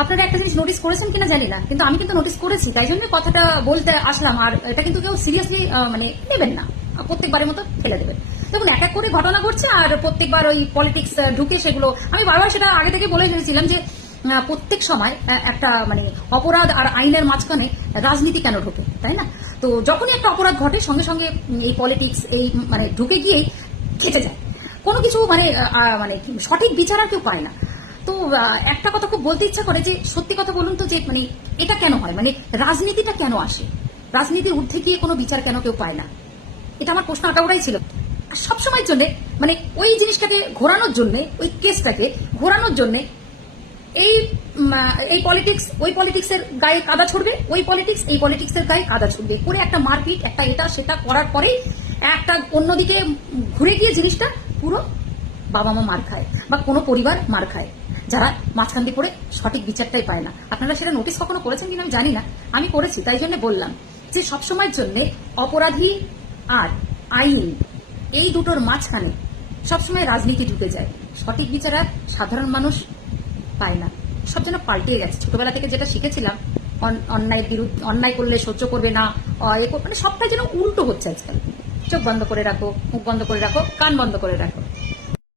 আপনারা একটা জিনিস নোটিস করেছেন কিনা জানি না, কিন্তু আমি কিন্তু নোটিস করেছি, তাই জন্য কথাটা বলতে আসলাম। আর এটা কিন্তু কেউ সিরিয়াসলি মানে নেবেন না, প্রত্যেকবারের মতো ফেলে দেবেন। দেখুন, এক এক করে ঘটনা ঘটছে, আর প্রত্যেকবার ওই পলিটিক্স ঢুকে সেগুলো আমি বারবার সেটা আগে থেকে বলে ফেলেছিলাম যে প্রত্যেক সময় একটা মানে অপরাধ আর আইনের মাঝখানে রাজনীতি কেন ঢোকে, তাই না? তো যখনই একটা অপরাধ ঘটে সঙ্গে সঙ্গে এই পলিটিক্স এই মানে ঢুকে গিয়েই খেটে যায়, কোনো কিছু মানে মানে সঠিক বিচার আর কেউ পায় না। তো একটা কথা খুব বলতে ইচ্ছা করে যে সত্যি কথা বলুন তো, যে মানে এটা কেন হয়, মানে রাজনীতিটা কেন আসে, রাজনীতির ঊর্ধ্বে গিয়ে কোনো বিচার কেন কেউ পায় না? এটা আমার প্রশ্ন ওটাই ছিল। সবসময়ের জন্য মানে ওই জিনিসটাকে ঘোরানোর জন্য, ওই কেসটাকে ঘোরানোর জন্য এই এই পলিটিক্স ওই পলিটিক্সের গায়ে কাদা ছড়বে, ওই পলিটিক্স এই পলিটিক্সের গায়ে কাদা ছড়বে করে একটা মারপিট, একটা এটা সেটা করার পরেই একটা অন্যদিকে ঘুরে গিয়ে জিনিসটা পুরো বাবা মা মার খায় বা কোনো পরিবার মার খায়, যারা মাঝখান দিয়ে পড়ে সঠিক বিচারটাই পায় না। আপনারা সেটা নোটিস কখনো করেছেন কিনা আমি জানি না, আমি করেছি, তাই জন্য বললাম যে সবসময়ের জন্য অপরাধী আর আইন এই দুটোর মাঝখানে সবসময় রাজনীতি ঢুকে যায়, সঠিক বিচার আর সাধারণ মানুষ পায় না। সব যেন পাল্টে গেছে, ছোটবেলা থেকে যেটা শিখেছিলাম অন্যায়ের বিরুদ্ধে, অন্যায় করলে সহ্য করবে না, মানে সবটা যেন উল্টো হচ্ছে আজকাল। চোখ বন্ধ করে রাখো, মুখ বন্ধ করে রাখো, কান বন্ধ করে রাখো।